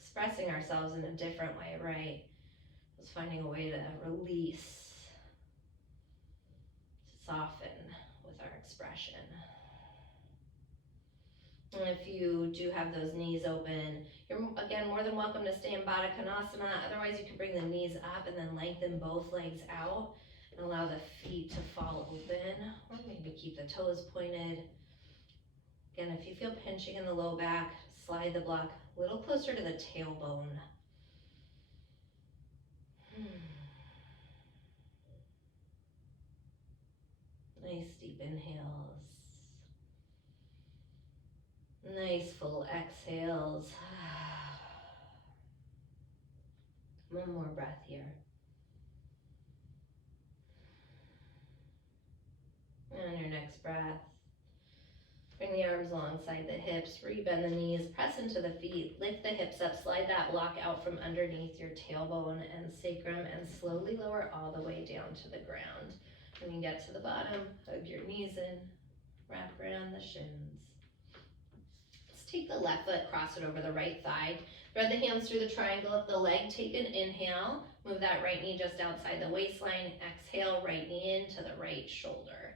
Expressing ourselves in a different way, right? Just finding a way to release, to soften with our expression. And if you do have those knees open, you're again more than welcome to stay in Baddha Konasana. Otherwise, you can bring the knees up and then lengthen both legs out and allow the feet to fall open, or maybe keep the toes pointed. Again, if you feel pinching in the low back, slide the block a little closer to the tailbone. Nice deep inhales. Nice full exhales. One more breath here. And on your next breath, bring the arms alongside the hips, rebend the knees, press into the feet, lift the hips up, slide that block out from underneath your tailbone and sacrum, and slowly lower all the way down to the ground. When you get to the bottom, hug your knees in, wrap around the shins. Let's take the left foot, cross it over the right thigh. Thread the hands through the triangle of the leg. Take an inhale. Move that right knee just outside the waistline. Exhale, right knee into the right shoulder.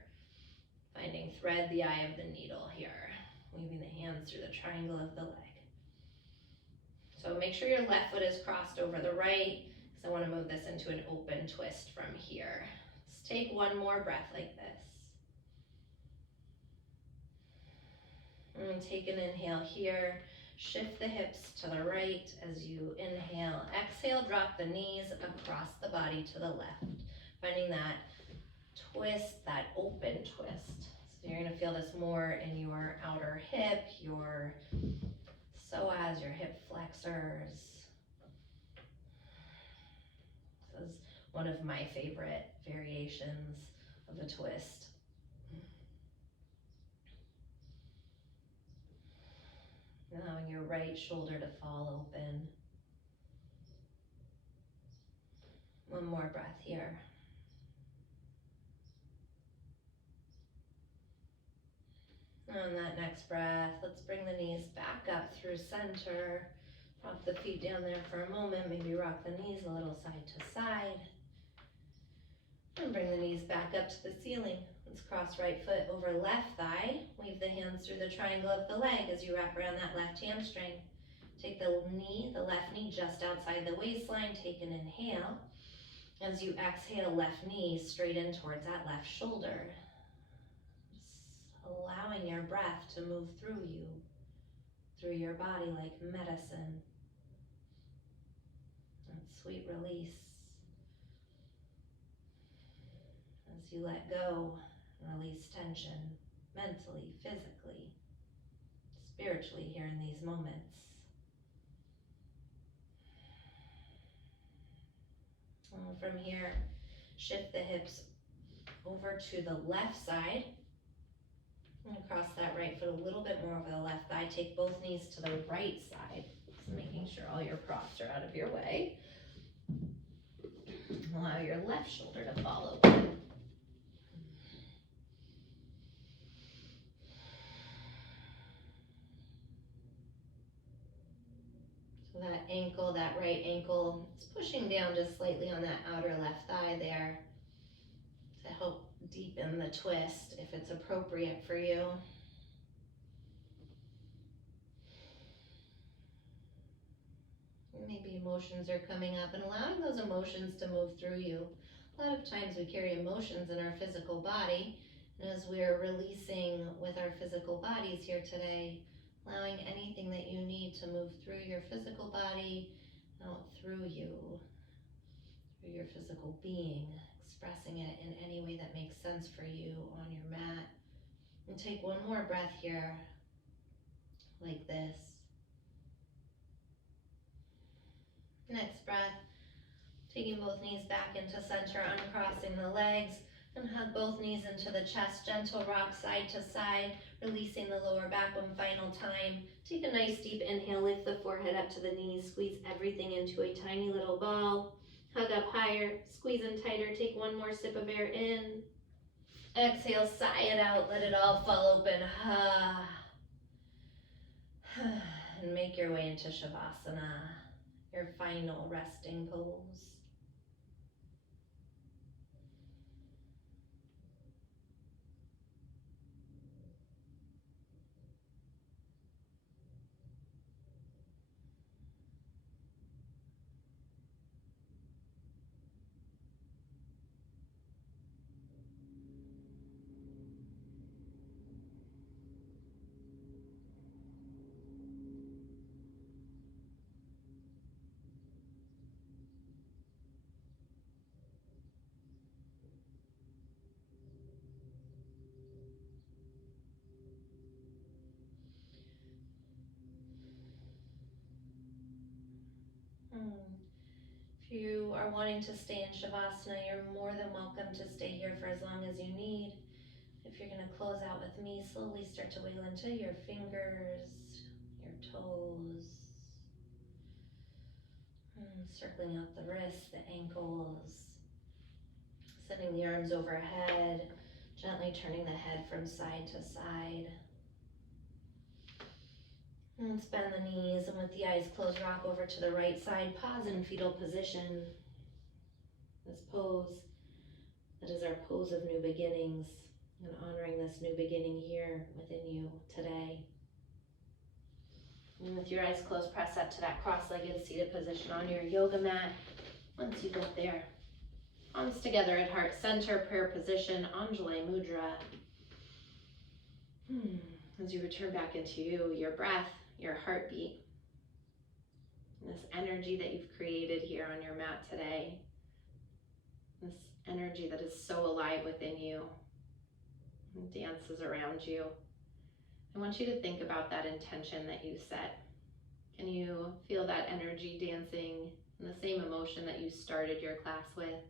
Finding thread the eye of the needle here. Weaving the hands through the triangle of the leg. So make sure your left foot is crossed over the right, because I want to move this into an open twist from here. Let's take one more breath like this. And take an inhale here. Shift the hips to the right as you inhale. Exhale, drop the knees across the body to the left. Finding that twist, that open twist. So you're going to feel this more in your outer hip, your So as your hip flexors. This is one of my favorite variations of a twist. Allowing your right shoulder to fall open. One more breath here. On that next breath, let's bring the knees back up through center. Drop the feet down there for a moment. Maybe rock the knees a little side to side. And bring the knees back up to the ceiling. Let's cross right foot over left thigh. Weave the hands through the triangle of the leg as you wrap around that left hamstring. Take the left knee just outside the waistline. Take an inhale. As you exhale, left knee straight in towards that left shoulder. Allowing your breath to move through you, through your body like medicine. And sweet release as you let go and release tension mentally, physically, spiritually here in these moments. And from here, shift the hips over to the left side. And across that right foot a little bit more over the left thigh. Take both knees to the right side. So making sure all your props are out of your way. Allow your left shoulder to fall open. So that ankle, that right ankle, is pushing down just slightly on that outer left thigh there to help deepen the twist if it's appropriate for you. Maybe emotions are coming up and allowing those emotions to move through you. A lot of times we carry emotions in our physical body, and as we're releasing with our physical bodies here today, allowing anything that you need to move through your physical body, out through you, through your physical being, expressing it in any way that makes sense for you on your mat. And take one more breath here, like this. Next breath, taking both knees back into center, uncrossing the legs, and hug both knees into the chest, gentle rock side to side, releasing the lower back one final time. Take a nice deep inhale, lift the forehead up to the knees, squeeze everything into a tiny little ball. Hug up higher, squeeze in tighter, take one more sip of air in. Exhale, sigh it out, let it all fall open. And make your way into Shavasana, your final resting pose. If you are wanting to stay in Shavasana, you're more than welcome to stay here for as long as you need. If you're going to close out with me, slowly start to wiggle into your fingers, your toes, circling out the wrists, the ankles, sending the arms overhead, gently turning the head from side to side. And let's bend the knees, and with the eyes closed, rock over to the right side. Pause in fetal position. This pose, that is our pose of new beginnings, and honoring this new beginning here within you today. And with your eyes closed, press up to that cross-legged seated position on your yoga mat. Once you get there, palms together at heart center, prayer position, Anjali Mudra. As you return back into you, your breath, your heartbeat, this energy that you've created here on your mat today, this energy that is so alive within you and dances around you. I want you to think about that intention that you set Can you feel that energy dancing and the same emotion that you started your class with?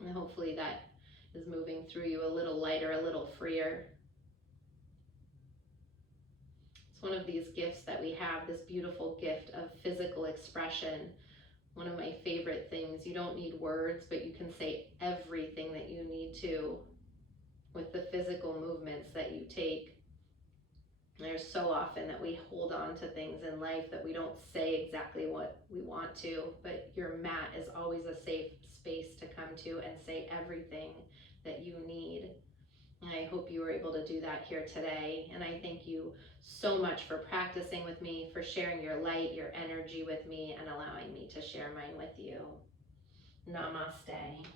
And hopefully that is moving through you a little lighter, a little freer. It's one of these gifts that we have, this beautiful gift of physical expression. One of my favorite things. You don't need words, but you can say everything that you need to with the physical movements that you take. There's so often that we hold on to things in life that we don't say exactly what we want to, but your mat is always a safe space to come to and say everything that you need. And I hope you were able to do that here today. And I thank you so much for practicing with me, for sharing your light, your energy with me, and allowing me to share mine with you. Namaste.